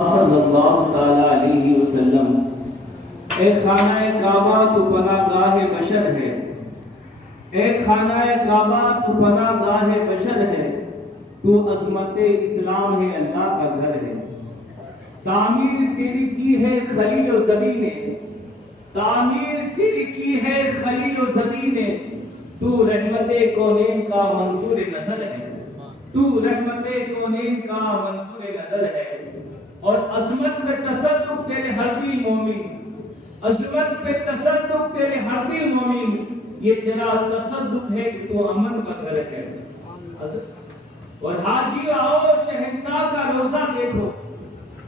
صلی اللہ تعالی علیہ وسلم، اے خانہ کعبہ تو پناہ گاہ بشر ہے، اے خانہ کعبہ تو پناہ گاہ بشر ہے، تو عظمت اسلام ہے، اللہ کا گھر ہے۔ تعمیر تیری کی ہے خلیل و زبی نے، تعمیر تیری کی ہے خلیل و زبی نے، تو رحمت کونین کا منظور نظر ہے، تو رحمت کونین کا منظور نظر ہے۔ اور عظمت پہ تصدق تیرے ہر دل مومن، عظمت پہ تصدق تیرے ہر دل مومن، یہ تیرا تصدق ہے کہ تو امن کا گھر ہے۔ اور حاجی آؤ شہنشاہ کا روزہ دیکھو،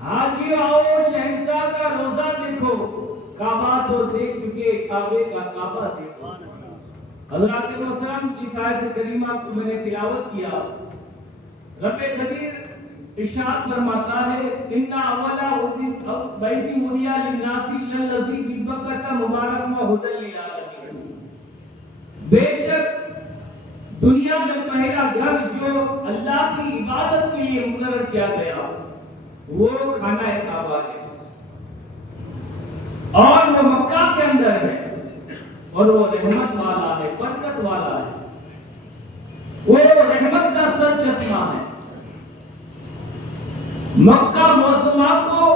حاجی آؤ شہنشاہ کا روزہ دیکھو، کعبہ تو دیکھ چکے، کعبے کا کعبہ دیکھو۔ حضرات محترم کی آیت کریمہ کو میں نے تلاوت کیا، رب قدیر ارشاد فرماتا ہے ان اولا بیت وضع للناس الذی ببکۃ مبارک وہدی للعالمین، بے شک دنیا میں پہلا گھر جو اللہ کی عبادت کے لیے مقرر کیا گیا وہ خانہ کعبہ ہے، اور وہ مکہ کے اندر ہے، اور وہ رحمت والا ہے، برکت والا ہے، وہ رحمت کا سر چشمہ ہے۔ مکہ معظمہ کو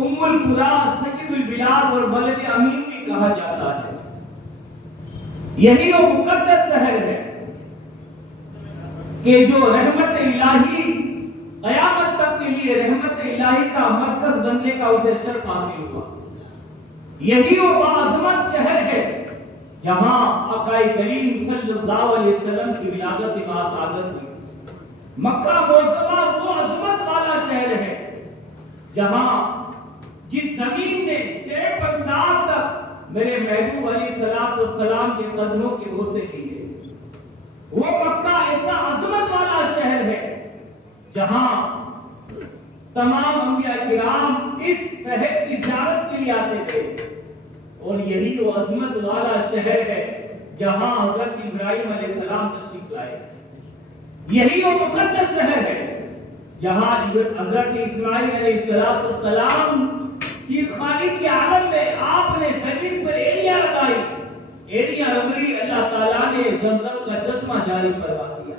ام القری، سید البلاد اور بلد امین بھی کہا جاتا ہے۔ یہی وہ مقدس شہر ہے کہ جو رحمت الہی قیامت تک کے لیے رحمت الہی کا مرکز بننے کا اسے شرف حاصل ہوا۔ یہی وہ باعظمت شہر ہے جہاں آقا کریم صلی اللہ علیہ وسلم کی ولادت باسعادت ہوئی۔ مکہ معظمہ وہ عظمت والا شہر ہے جہاں جس زمین نے 53 سال تک میرے محبوب علیہ السلام کے قدموں کے بوسے کیے، وہ مکہ ایسا عظمت والا شہر ہے جہاں تمام انبیاء کرام اس شہر کی زیارت کے لیے آتے تھے، اور یہی وہ عظمت والا شہر ہے جہاں حضرت ابراہیم علیہ السلام تشریف لائے۔ یہی وہ مقدس شہر ہے جہاں حضرت اسماعیل علیہ السلام سیرخانی کے عالم میں آپ نے زمین پر ایریا لگائی، ایریا رگڑی، اللہ تعالیٰ نے زمزم کا چشمہ جاری کروا دیا۔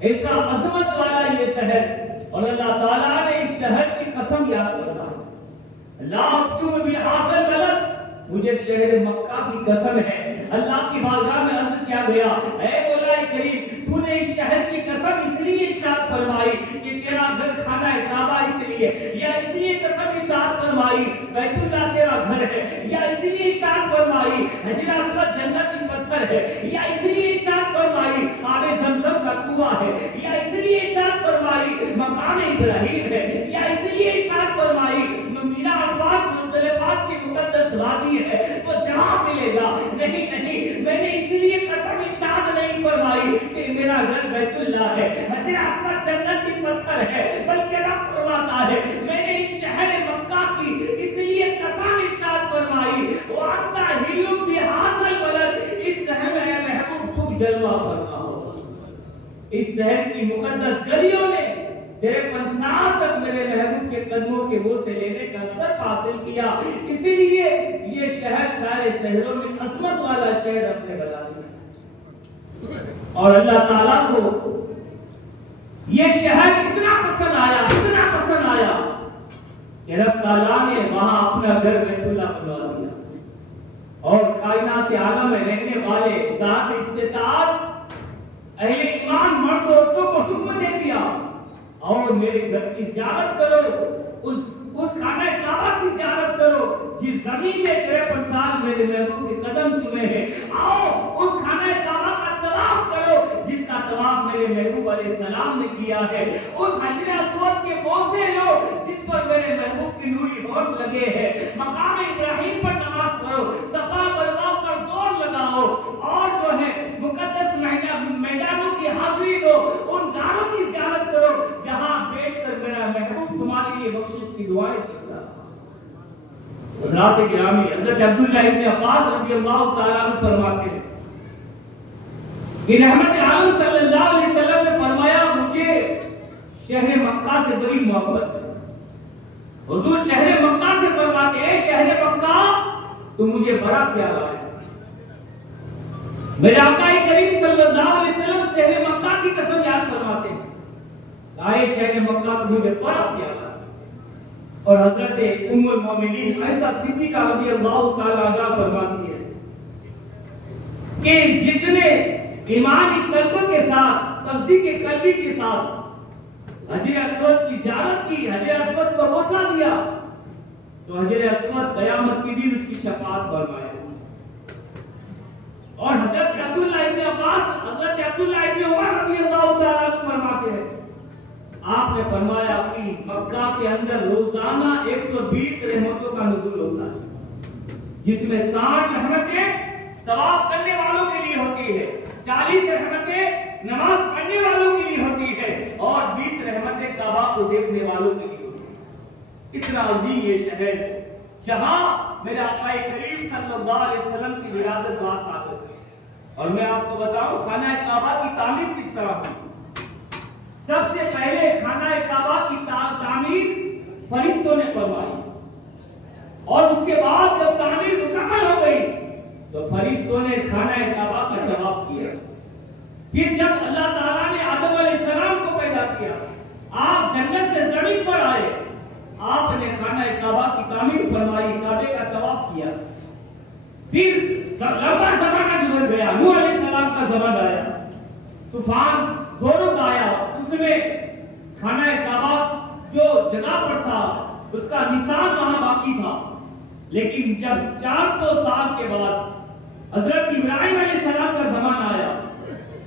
ایسا عظمت والا یہ شہر، اور اللہ تعالیٰ نے اس شہر کی قسم یاد فرمائی، لا اقسم بہذا البلد، مجھے شہر مکہ کی قسم ہے۔ اللہ کی بارگاہ میں عرض کیا گیا، اے مولا کریم، تو نے اس شہر کی قسم اس لیے ارشاد فرمائی کہ تیرا گھر خانہ کعبہ اس لیے، یا اس لیے قسم ارشاد فرمائی بیت اللہ تیرا گھر ہے، یا اس لیے ارشاد فرمائی حجر اسود جنتی پتھر ہے، یا اس لیے ارشاد فرمائی آب زمزم کا کنواں ہے، یا اس لیے ارشاد فرمائی مقام ابراہیم ہے، یا اس لیے ارشاد فرمائی مینا عرفات مزدلفات کی مقدس وادی ہے، تو جہاں ملے گا نہیں، میں نے اس لیے قسم ارشاد نہیں فرمائی کہ میرا گھر بیت اللہ ہے، حجر اسود جنتی پتھر ہے، بلکہ رب فرماتا ہے میں نے اس شہر مکہ کی اس لیے قسم ارشاد فرمائی، وَأَنْتَ حِلٌّ بِهَٰذَا الْبَلَدِ، اس شہر میں اے محبوب خوب جلوہ فرما ہو۔ اس شہر کی مقدس گلیوں نے 53 سال تک میرے محبوب کے قدموں کے وہ سے لینے کا شرف حاصل کیا، اسی لیے یہ شہر سارے شہروں میں عظمت والا شہر اپنے بنا دیا۔ اور اللہ تعالیٰ کو یہ شہر اتنا پسند آیا، اتنا پسند آیا کہ رب تعالیٰ نے وہاں اپنا گھر بیت اللہ بنوا دیا، اور کائنات عالم میں رہنے والے ذات استطاعت اہل ایمان مرد عورتوں کو حکم دے دیا، اور میرے گھر کی زیارت کرو، اس خانہ کعبہ کی زیارت کرو جس زمین میں 53 سال میرے محبوب کے قدم چومے ہیں، آؤ اس خانہ کعبہ کا طواف کرو جس کا طواف میرے محبوب علیہ السلام نے کیا ہے، اس حجر اسود کے بوسے لو جس پر میرے محبوب کی نوری ہونٹ لگے ہیں، مقام ابراہیم پر نماز پڑھو، صفا مروہ پر دوڑ لگاؤ، اور جو ہے مقدس میدانوں کی حاضری دو، ان گھروں کی زیارت کرو جہاں بیٹھ کر میرا محبوب تمہارے لیے بخشش کی دعائیں کرتا ہے۔ حضرات گرامی، حضرت عبداللہ ابن عباس رضی اللہ تعالیٰ عنہ فرماتے ہیں کہ رحمت عالم صلی اللہ علیہ وسلم نے فرمایا مجھے شہر مکہ سے بڑی محبت ہے، حضور شہر مکہ سے فرماتے ہیں شہر مکہ تو مجھے بڑا پیارا ہے. میرے آقا کریم صلی اللہ علیہ وسلم شہر مکہ کی قسم یاد فرماتے ہیں آئے شہر مکہ تو مجھے بڑا پیارا ہے. اور حضرت ام المومنین عائشہ صدیقہ رضی اللہ تعالی عنہا فرماتی ہے کہ جس نے ایمان قلب کے ساتھ تصدیق قلبی کے ساتھ حجر اسود کی زیارت کی حجر اسود کو بوسہ دیا تو حجر اسود قیامت کے دن اس کی شفاعت فرمائے. اور حضرت عبداللہ ابن عباس حضرت عبداللہ ابن عمر رضی اللہ تعالیٰ عنہ فرماتے ہیں آپ نے فرمایا کہ مکہ کے اندر روزانہ 120 رحمتوں کا نزول ہوتا ہے جس میں 60 رحمتیں ثواب کرنے والوں کے لیے ہوتی ہے 40 رحمتیں نماز پڑھنے والوں کے لیے ہوتی ہے اور 20 رحمتیں کعبہ کو دیکھنے والوں کے لیے ہوتی ہے. اتنا عظیم یہ شہر جہاں میرے آقا کریم صلی اللہ علیہ وسلم کی ولادت باثبات ہوئی. اور میں آپ کو بتاؤں خانہ کعبہ کی تعمیر کس طرح ہوئی. سب سے پہلے خانہ کعبہ کی تعمیر فرشتوں نے فرمائی اور اس کے بعد جب تعمیر مکمل ہو گئی تو فرشتوں نے خانہ کعبہ کا طواف کیا. پھر جب اللہ تعالیٰ نے آدم علیہ السلام کو پیدا کیا آپ جنت سے زمین پر آئے آپ نے خانہ کعبہ کی تعمیر فرمائی کعبے کا طواف کیا. پھر لمبا زمانہ گزر گیا نوح علیہ السلام کا زمانہ آیا طوفان زوروں کا آیا اس میں خانہ کعبہ جو جگہ پر تھا اس کا نشان وہاں باقی تھا. لیکن جب 400 سال کے بعد حضرت ابراہیم علیہ السلام کا زمانہ آیا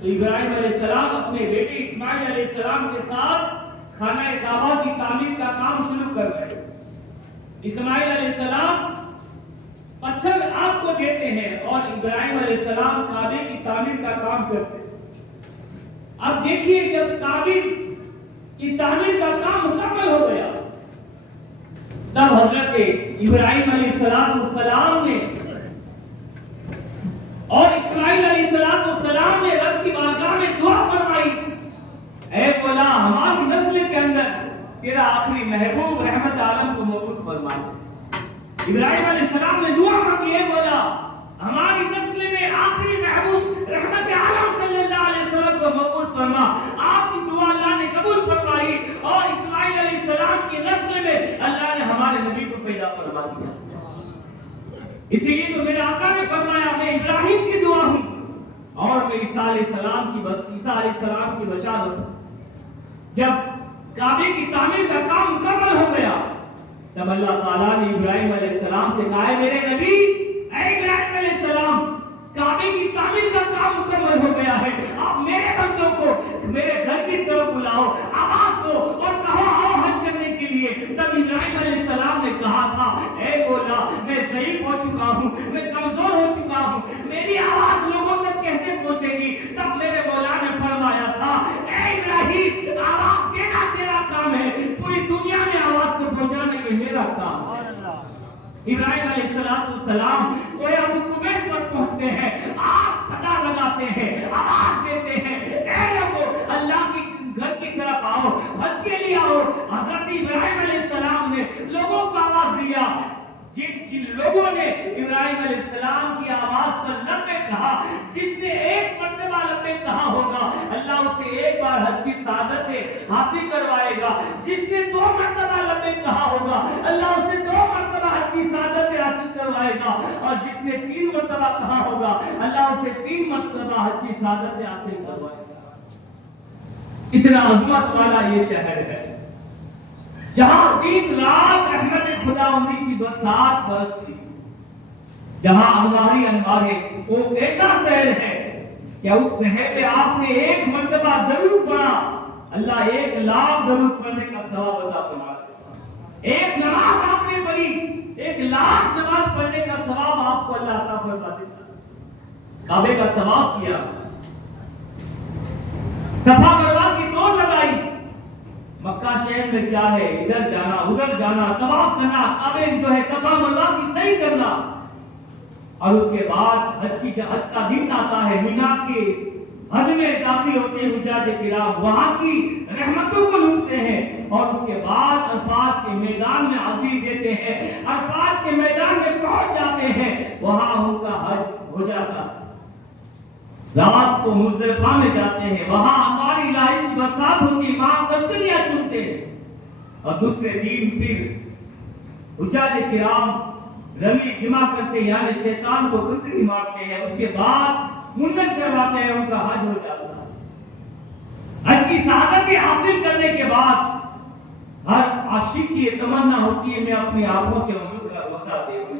تو ابراہیم علیہ السلام اپنے بیٹے اسماعیل علیہ السلام کے ساتھ خانہ کعبہ کی تعمیر کا کام شروع کر گئے. اسماعیل علیہ السلام پتھر آپ کو دیتے ہیں اور ابراہیم علیہ السلام کعبے کی تعمیر کا کام کرتے ہیں. اب دیکھیے جب کعبے کی تعمیر کا کام مکمل ہو گیا تب حضرت ابراہیم علیہ السلام نے اور اسماعیل علیہ السلام نے رب کی بارگاہ میں دعا فرمائی اے مولا ہماری نسل کے اندر تیرا آخری محبوب رحمت عالم کو مبعوث فرما. ابراہیم علیہ السلام نے دعا مانگی اے مولا ہماری نسل میں آخری محبوب رحمت عالم صلی اللہ علیہ وسلم کو مبعوث فرما. آپ کی دعا اللہ نے قبول فرمائی اور اسماعیل علیہ السلام کی نسل میں اللہ نے ہمارے نبی کو پیدا فرما دیا. اسی لیے تو میرے آقا نے فرمایا میں ابراہیم کی دعا ہوں اور میں عیسیٰ علیہ السلام کی بشارت ہوں. جب کعبے کی تعمیر کا کام مکمل ہو گیا تب اللہ تعالیٰ نے ابراہیم علیہ السلام سے کہا میرے نبی اے ابراہیم علیہ السلام کعبے کی تعمیر کا کام مکمل ہو گیا ہے آپ میرے بندوں کو میرے گھر کی طرف بلاؤ آواز دو اور کہو آؤ حج کرنے کے لیے. تب ابراہیم علیہ السلام نے کہا تھا اے مولا میں ضعیف ہو چکا ہوں میں کمزور ہو چکا ہوں میری آواز لوگوں تک کیسے پہنچے گی. تب میرے مولا نے فرمایا تھا اے ابراہیم آواز دینا تیرا کام ہے پوری دنیا میں آواز کو پہنچانے یہ میرا کام ہے. ابراہیم علیہ السلام کوئی ابو قبیس پر پہنچتے ہیں آپ صدا لگاتے ہیں آواز دیتے ہیں اے لوگوں اللہ کی گھر کی طرف آؤ حج کے لیے آؤ. حضرت ابراہیم علیہ السلام نے لوگوں کو آواز دیا جن لوگوں نے ابراہیم علیہ السلام کی آواز پر لبیک کہا جس نے ایک مرتبہ لبیک کہا ہوگا اللہ اسے ایک بار حج کی سعادت حاصل کروائے گا. جس نے 2 مرتبہ لبیک کہا ہوگا اللہ اسے 2 مرتبہ حج کی سعادت حاصل کروائے گا اور جس نے 3 مرتبہ کہا ہوگا اللہ اسے 3 مرتبہ حج کی سعادت حاصل کروائے گا. اتنا عظمت والا یہ شہر ہے جہاں دن رات رحمت خداوندی کی برسات برستی جہاں انواری انواریں وہ ایسا شہر ہے کہ اس شہر پہ آپ نے ایک مرتبہ درود پڑھا اللہ 1 لاکھ درود پڑھنے کا ثواب عطا فرماتا ہے. ایک نماز آپ نے پڑھی 1 لاکھ نماز پڑھنے کا ثواب آپ کو اللہ عطا فرما دیتا ہے. کعبے کا طواف کیا صفا مروا کی دوڑ لگائی مکہ شہر میں کیا ہے ادھر جانا ادھر جانا طواف کرنا کعبے جو ہے صفا مروا کی صحیح کرنا اور اس کے بعد حج کا دن آتا ہے مینا کے حج میں داخل ہوتے ہیں حجاج کرام وہاں کی رحمتوں کو لوٹتے ہیں اور اس کے بعد عرفات کے میدان میں عزیز دیتے ہیں، عرفات کے میدان میں پہنچ جاتے ہیں، وہاں ان کا حج ہو جاتا ہے۔ رات کو مزدلفہ میں جاتے ہیں، وہاں ہماری الہی کی برسات ہوتی، وہاں کنکریاں چنتے ہیں، اور دوسرے دن پھر حجاج کرام رمی جمع کرتے، یعنی شیطان کو کنکری مارتے ہیں، اس کے بعد منڈن کرواتے ہیں، ان کا حج ہو جاتا ہے۔ حج کی سعادتیں حاصل کرنے کے بعد ہر عاشق کی یہ تمنا ہوتی ہے میں اپنی آنکھوں سے حضور کا روزہ دیکھوں۔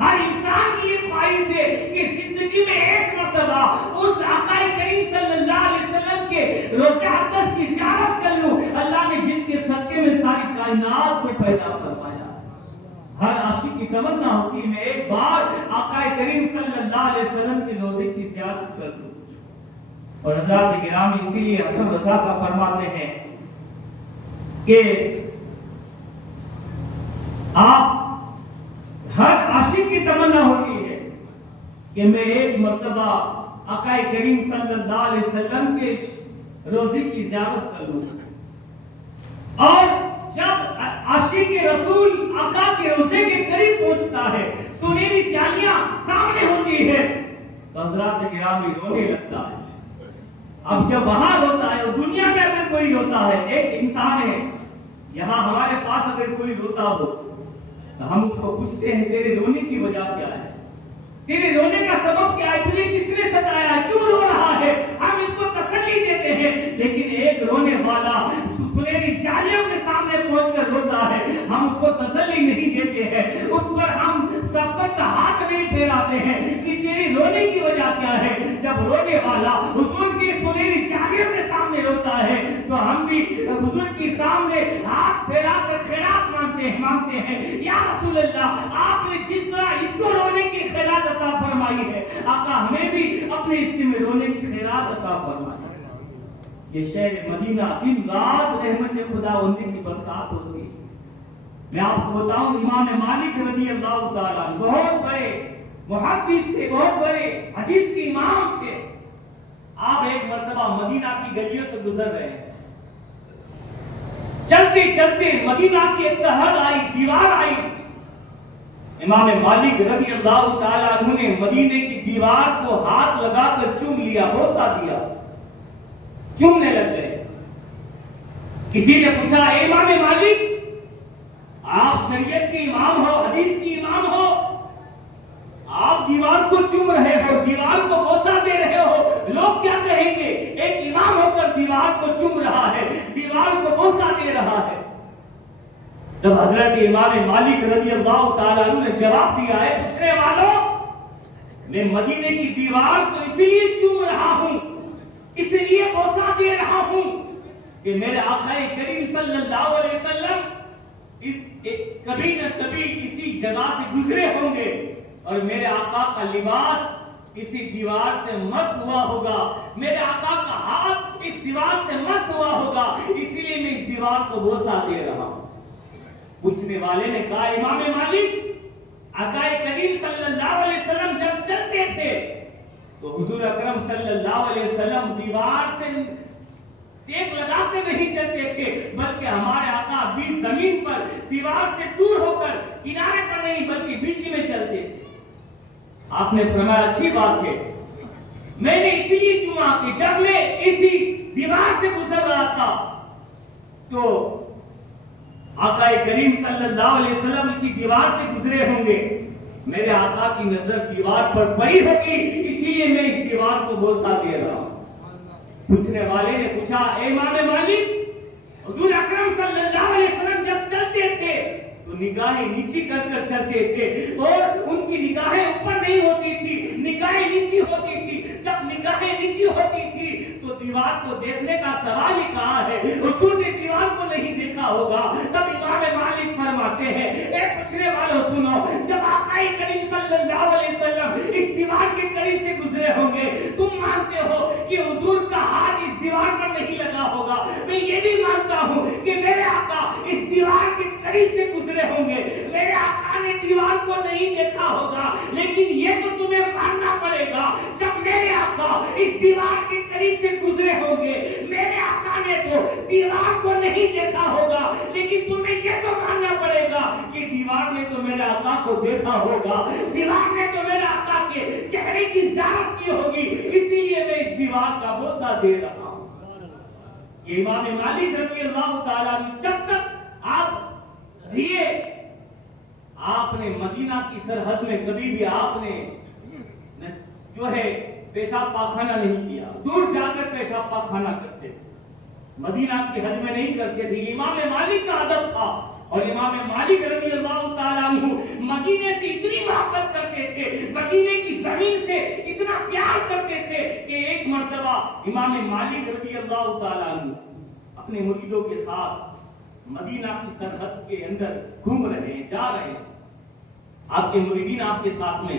ہر انسان کی یہ خواہش ہے کہ زندگی میں ایک مرتبہ اس آقا کریم صلی اللہ علیہ وسلم کے روزہ اقدس کی زیارت کر لوں، اللہ نے جن کے صدقے میں ساری کائنات کو پیدا فرمایا۔ ہر عاشق کی تمنا ہوتی ہے میں ایک بار آقا کریم صلی اللہ علیہ وسلم کے روزے کی زیارت کر لوں۔ اور حضرات گرامی اسی لیے حسن رضا کا فرماتے ہیں کہ آپ ہر عاشق کی تمنا ہوتی ہے کہ میں ایک مرتبہ آقا کریم صلی اللہ علیہ وسلم کے روزے کی زیارت کر لوں۔ اور جب عاشق رسول آقا کے روزے کے قریب پہنچتا ہے، سنہری چالیاں سامنے ہوتی ہے تو حضرات گرامی رونے لگتا ہے۔ اب جب وہاں روتا ہے، دنیا میں اگر کوئی روتا ہے، ایک انسان ہے یہاں ہمارے پاس اگر کوئی روتا ہو تو ہم اس کو پوچھتے ہیں تیرے رونے کی وجہ کیا ہے، تیرے رونے کا سبب کیا ہے، تجھے کس نے ستایا، کیوں رو رہا ہے، ہم اس کو تسلی دیتے ہیں۔ لیکن ایک رونے والا سنہری چالیوں کے سامنے پہنچ کر روتا ہے، ہم اس کو تسلی نہیں دیتے ہیں، اس پر ہم شفقت کا ہاتھ نہیں پھیراتے ہیں کہ تیری رونے کی وجہ کیا ہے۔ جب رونے والا حضور کی سنہری چالیوں کے سامنے روتا ہے تو ہم بھی حضور کے سامنے ہاتھ پھیرا کر خیرات مانگتے ہیں، یا رسول اللہ آپ نے جس طرح اس کو رونے کی خیرات عطا فرمائی ہے، آقا ہمیں بھی اپنے اس میں رونے کی خیرات عطا فرمائے۔ یہ شہر مدینہ دن رات رحمت خدا بندی کی برسات ہوتی ہے۔ میں آپ کو بتاؤں امام مالک رضی اللہ تعالیٰ بہت بڑے محدث تھے، بہت بڑے حدیث کے امام تھے۔ آپ ایک مرتبہ مدینہ کی گلیوں سے گزر رہے ہیں، چلتے چلتے مدینہ کی ایک سرحد آئی، دیوار آئی۔ امام مالک رضی اللہ تعالیٰ عنہ نے مدینے کی دیوار کو ہاتھ لگا کر چوم لیا، بوسہ دیا، چومنے لگ گئے۔ کسی نے پوچھا اے امام مالک آپ شریعت کے امام ہو، حدیث کے امام ہو، آپ دیوار کو چوم رہے ہو، دیوار کو بوسہ دے رہے ہو، لوگ کیا کہیں گے؟ ایک امام ہو کر دیوار کو چوم رہا ہے، دیوار کو بوسہ دے رہا ہے۔ جب حضرت امام مالک رضی اللہ تعالیٰ عنہ نے جواب دیا ہے پوچھنے والوں، میں مدینے کی دیوار کو اس لیے چوم رہا ہوں، اس لیے بوسہ دے رہا ہوں کہ میرے آقا کریم صلی اللہ علیہ وسلم کبھی نہ کبھی اسی جگہ سے گزرے ہوں گے اور میرے آقا کا لباس اسی دیوار سے مس ہوا ہوگا، میرے آقا کا ہاتھ اس دیوار سے مس ہوا ہوگا، اسی لیے میں اس دیوار کو بوسہ دے رہا ہوں۔ پوچھنے والے نے کہا امام مالک آقا کریم صلی اللہ علیہ وسلم جب چلتے تھے تو حضور اکرم صلی اللہ علیہ وسلم دیوار سے ٹیک لگا کے نہیں چلتے تھے، بلکہ ہمارے آقا بھی زمین پر دیوار سے دور ہو کر کنارے پر نہیں بلکہ بیچ میں چلتے تھے۔ آپ نے فرمایا اچھی بات ہے، میں نے اسی لیے چنا کہ جب میں اسی دیوار سے گزر رہا تھا تو آقا کریم صلی اللہ علیہ وسلم اسی دیوار سے گزرے ہوں گے، میرے آقا کی نظر دیوار پر پڑی ہوگی، اسی لیے میں اس دیوار کو بوسہ دے رہا ہوں۔ پوچھنے والے نے پوچھا اے امام مالک حضور اکرم صلی اللہ علیہ وسلم جب چلتے تھے تو نگاہیں نیچی کر کر چلتے تھے اور ان کی نگاہیں اوپر نہیں ہوتی تھی، نگاہیں نیچی ہوتی تھی۔ جب نگاہیں نیچی ہوتی تھی تو دیوار کو دیکھنے کا سوال ہی کہاں ہے، حضور نے دیوار کو نہیں دیکھا ہوگا۔ تب امام مالک فرماتے ہیں اے پوچھنے والوں سنو، جب آقا کریم صلی اللہ علیہ وسلم اس دیوار کے قریب سے گزرے ہوں گے. تم مانتے ہو کہ حضور کا ہاتھ اس دیوار پر نہیں لگا ہوگا. میں یہ بھی مانتا ہوں کہ میرے آقا اس دیوار کے قریب سے گزرے ہوں گے. میرے آقا نے دیوار کو نہیں دیکھا ہوگا, لیکن یہ تو تمہیں ماننا پڑے گا جب میرے آقا اس دیوار کے قریب سے گزرے ہوں گے. میرے آقا نے تو دیوار کو نہیں دیکھا ہوگا, لیکن تمہیں یہ تو ماننا پڑے گا کہ دیوار نے تو میرے آقا کو دیکھا ہوگا. دیوار نے تو میرے آقا کے چہرے کی زیارت کی ہوگی, اسی لیے میں اس دیوار کا بوسہ دے رہا ہوں. یہ امام مالک رضی اللہ تعالیٰ عنہ جب تک آپ جیے, آپ نے مدینہ کی سرحد میں کبھی بھی آپ نے جو ہے پیشاب پاخانہ نہیں کیا. دور جا کر پیشاب پاخانہ کرتے, مدینہ کی حد میں نہیں کرتے تھے. امام مالک کا ادب تھا, اور امام مالک رضی اللہ تعالیٰ عنہ مدینے سے اتنی محبت کرتے تھے, مدینے کی زمین سے اتنا پیار کرتے تھے کہ ایک مرتبہ امام مالک رضی اللہ تعالیٰ عنہ اپنے مریدوں کے ساتھ مدینہ کی سرحد کے اندر گھوم رہے ہیں, جا رہے ہیں. آپ کے مریدین آپ کے ساتھ میں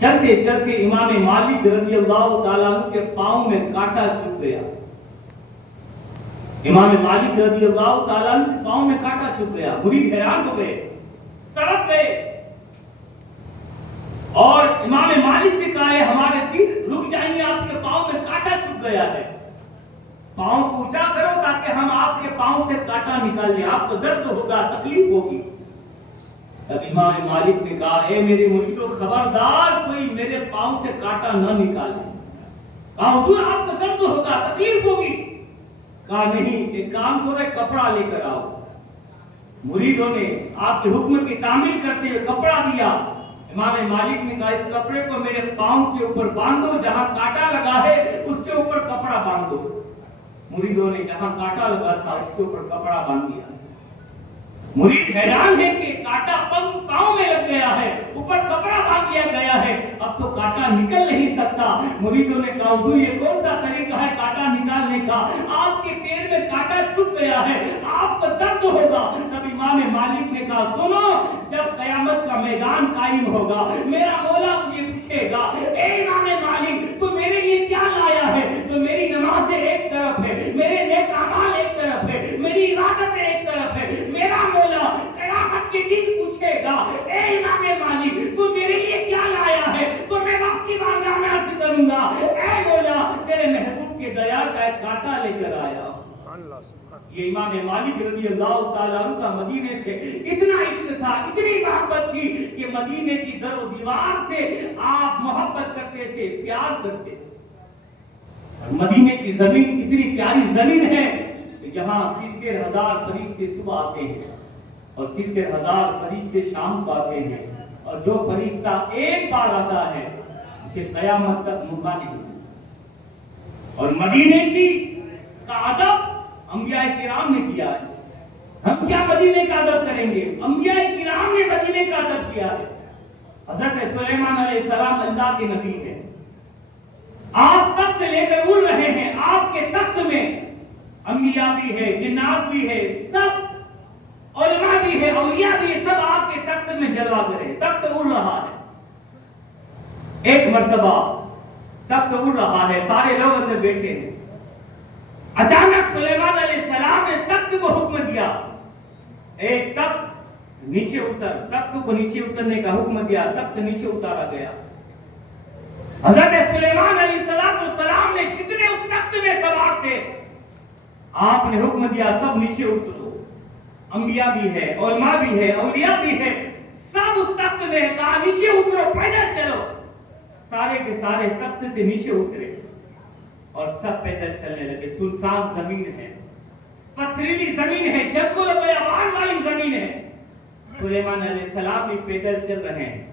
چلتے چلتے امام مالک رضی اللہ تعالیٰ عنہ کے پاؤں میں کانٹا چھپ گیا. امام مالک رضی اللہ تعالیٰ عنہ کے پاؤں میں کانٹا چھپ گیا. مرید حیران ہو گئے, تڑپ گئے, اور امام مالک سے کہا ہے ہمارے پیر رک جائیے, آپ کے پاؤں میں کانٹا چھپ گیا ہے, پاؤں کو اونچا کرو تاکہ ہم آپ کے پاؤں سے کانٹا نکال دیں, آپ کو درد ہوگا, تکلیف ہوگی. تب امام مالک نے کہا اے میرے مریدوں, خبردار کوئی میرے پاؤں سے کانٹا نہ نکالے. کہا حضور آپ کو درد ہوگا, تکلیف ہوگی. کہا نہیں, ایک کام کرو, ایک کپڑا لے کر آؤ. مریدوں نے آپ کے حکم کی تعمیل کرتے ہوئے کپڑا دیا. امام مالک نے کہا اس کپڑے کو میرے پاؤں کے اوپر باندھو, جہاں کانٹا لگا ہے اس کے اوپر کپڑا باندھو. مریدوں نے جہاں کانٹا لگا تھا اس کے اوپر کپڑا باندھ دیا. مرید حیران ہے کہ کانٹا پاؤں میں لگ گیا ہے, اوپر کپڑا باندھ دیا گیا ہے, اب تو کانٹا نکل نہیں سکتا. مریدوں نے کہا حضور یہ کون سا طریقہ ہے کانٹا نکالنے کا, آپ کے پیر میں کانٹا چھپ گیا ہے, آپ کو درد ہوگا. تب امام مالک نے کہا سنو, جب قیامت کا میدان قائم ہوگا میرا مولا مجھے پوچھے گا اے امام مالک تو میرے لیے کیا لایا ہے, تو میری نمازیں ایک طرف ہے, میرے نیک اعمال ایک طرف ہے, میری عبادتیں ایک طرف ہے. میرا مولا قیامت کے دن پوچھے گا اے امام مالک تو میرے لیے کیا لایا ہے, تو میں رب کی بارگاہ میں عرض کروں گا اے مولا تیرے محبوب کے دیا کا ایک کانٹا لے کر آیا. یہ امام مالک رضی اللہ تعالیٰ عنہ کا مدینے سے اتنا عشق تھا, اتنی محبت تھی کہ مدینے کی در و دیوار سے آپ محبت کرتے تھے, پیار کرتے. مدینے کی زمین اتنی پیاری زمین ہے جہاں 70,000 فرشتے صبح آتے ہیں اور 70,000 فرشتے شام کو آتے ہیں, اور جو فرشتہ ایک بار آتا ہے اسے قیامت تک موقع نہیں ملتا. اور مدینے کی کا ادب انبیاء کرام نے کیا ہے. ہم کیا مدینے کا ادب کریں گے, انبیاء کرام نے مدینے کا ادب کیا ہے. حضرت سلیمان علیہ السلام اللہ کے نبی ہیں, آپ تخت لے کر اڑ رہے ہیں, آپ کے تخت میں انبیاء بھی ہے, جنات بھی ہے, سب علماء بھی ہے, اولیاء بھی ہے, سب آپ کے تخت میں جلوہ کرے. تخت اڑ رہا ہے, ایک مرتبہ تخت اڑ رہا ہے, سارے لوگ اندر بیٹھے ہیں. اچانک سلیمان علیہ السلام نے تخت کو حکم دیا, ایک تخت نیچے اتر, تخت کو نیچے اترنے کا حکم دیا, تخت نیچے اتارا گیا. حضرت سلیمان علیہ السلام نے جتنے اس تخت میں سوار تھے آپ نے حکم دیا سب نیچے اترو. انبیاء بھی ہے, علماء بھی ہے, اولیاء بھی ہے, سب اس تخت میں کہا نیچے اترو, پیدل چلو. سارے کے سارے تخت سے نیچے اترے اور سب پیدل چلنے لگے. سنسان زمین ہے, پتھریلی زمین ہے, جنگل و بیابان والی زمین ہے. سلیمان علیہ السلام بھی پیدل چل رہے ہیں,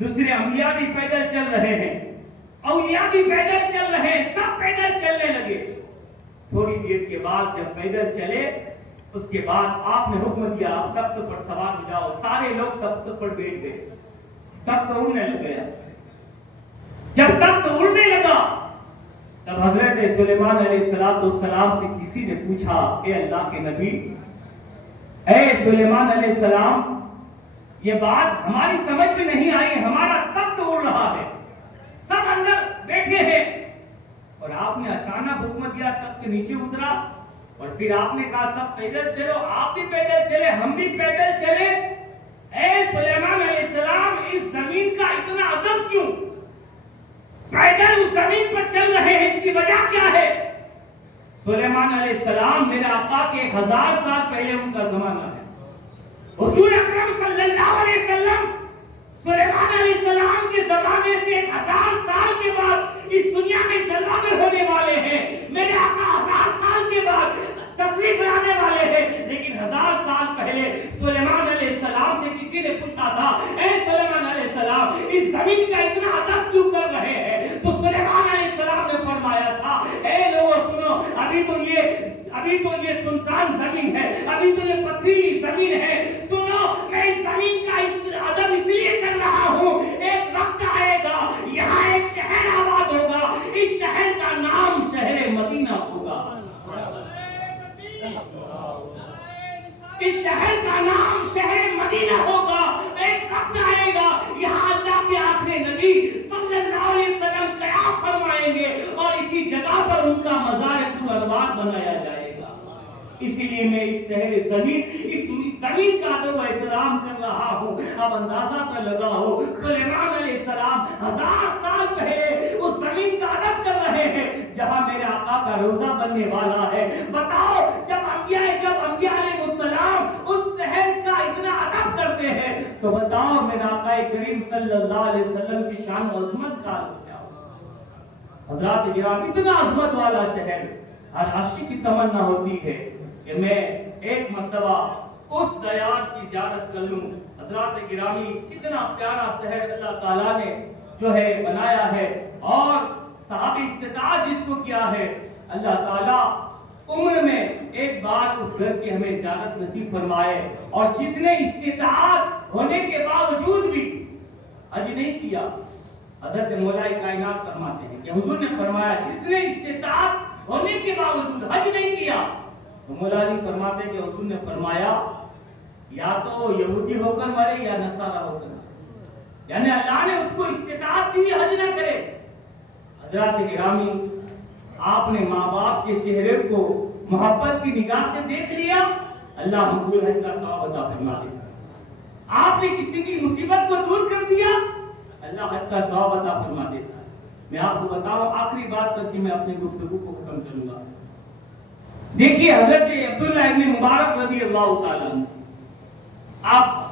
دوسرے انبیاء بھی پیدل چل رہے ہیں, اولیاء بھی پیدل چل رہے ہیں, سب پیدل چلنے لگے. تھوڑی دیر کے بعد جب پیدل چلے اس کے بعد آپ نے حکم دیا آپ تخت پر سوار ہو جاؤ. سارے لوگ تخت پر بیٹھ گئے, تخت اڑنے لگ گیا. جب تخت اڑنے لگا تب حضرت سلیمان علیہ السلام سے کسی نے پوچھا اے اللہ کے نبی, اے سلیمان علیہ السلام یہ بات ہماری سمجھ میں نہیں آئی, ہمارا تخت تخت اڑ رہا ہے، سب اندر بیٹھے ہیں، اور آپ نے اچانک حکم دیا تخت کے نیچے اترا، اور پھر آپ نے کہا سب پیدل چلو، آپ بھی پیدل چلے، ہم بھی پیدل چلے۔ اے سلیمان علیہ السلام، اس زمین کا اتنا ادب کیوں؟ پیدل اس زمین پر چل رہے ہیں، اس کی وجہ کیا ہے؟ سلیمان علیہ السلام میرے آقا کے 1000 سال پہلے ان کا زمانہ ہے۔ حضور اکرم صلی اللہ علیہ وسلم سلیمان علیہ السلام کے زمانے سے 1000 سال کے بعد اس دنیا میں جلوہ گر ہونے والے ہیں۔ میرے آقا 1000 سال کے بعد تشریف لانے والے ہیں، لیکن 1000 سال پہلے سلیمان علیہ السلام سے کسی نے پوچھا تھا، اے سلیمان علیہ السلام، اس زمین کا اتنا ادب کیوں کر رہے ہیں؟ تو سلیمان علیہ السلام نے فرمایا تھا، اے لوگوں سنو، ابھی تو یہ سنسان زمین ہے، ابھی تو یہ پتھریلی زمین ہے، سنو، میں اس زمین کا ادب اس لیے کر رہا ہوں، ایک وقت آئے گا یہاں ایک شہر آباد ہوگا، اس شہر کا نام شہر مدینہ ہوگا، اس شہر کا نام شہر مدینہ ہوگا۔ ایک وقت آئے گا یہاں اللہ کے آخری نبی صلی اللہ علیہ وسلم قیام فرمائیں گے، اور اسی جگہ پر ان کا مزار پرانوار بنایا جائے گا۔ اسی لیے میں اس شہر زمین، اس زمین کا ادب و احترام کر رہا ہوں۔ اب اندازہ کر لگا ہو، سلیمان علیہ السلام 1000 سال پہلے اس زمین کا ادب کر رہے ہیں جہاں میرے آقا کا روزہ بننے والا ہے۔ بتاؤ، جب انبیاء علیہ السلام اس شہر کا اتنا ادب کرتے ہیں تو بتاؤ میرے آقا کریم صلی اللہ علیہ وسلم کی شان و عظمت کا کیا ہوگا؟ حضرات کرام، اتنا عظمت والا شہر، ہر عاشق کی تمنا ہوتی ہے کہ میں ایک مرتبہ اس دیار کی زیارت کر لوں۔ حضرات گرامی، کتنا پیارا شہر اللہ تعالیٰ نے جو ہے بنایا ہے، اور صاحب استطاعت جس کو کیا ہے، اللہ تعالیٰ عمر میں ایک بار اس گھر کی ہمیں زیارت نصیب فرمائے، اور جس نے استطاعت ہونے کے باوجود بھی حج نہیں کیا، حضرت مولا کائنات فرماتے ہیں کہ حضور نے فرمایا جس نے استطاعت ہونے کے باوجود حج نہیں کیا، تو مولا علی فرماتے ہیں کہ حضور نے فرمایا یا تو یہودی ہو کر مرے یا نصارہ ہو کر مرے، یعنی اللہ نے اس کو استطاعت دی حج نہ کرے۔ حضرات گرامی، آپ نے ماں باپ کے چہرے کو محبت کی نگاہ سے دیکھ لیا، اللہ مقبول حج کا ثواب عطا فرما دیتا۔ آپ نے کسی کی مصیبت کو دور کر دیا، اللہ حج کا ثواب عطا فرما دیتا ہے۔ میں آپ کو بتاؤں، آخری بات کر کے میں اپنی گفتگو کو ختم کروں گا۔ دیکھیے حضرت عبداللہ ابن مبارک رضی اللہ تعالیٰ عنہ، آپ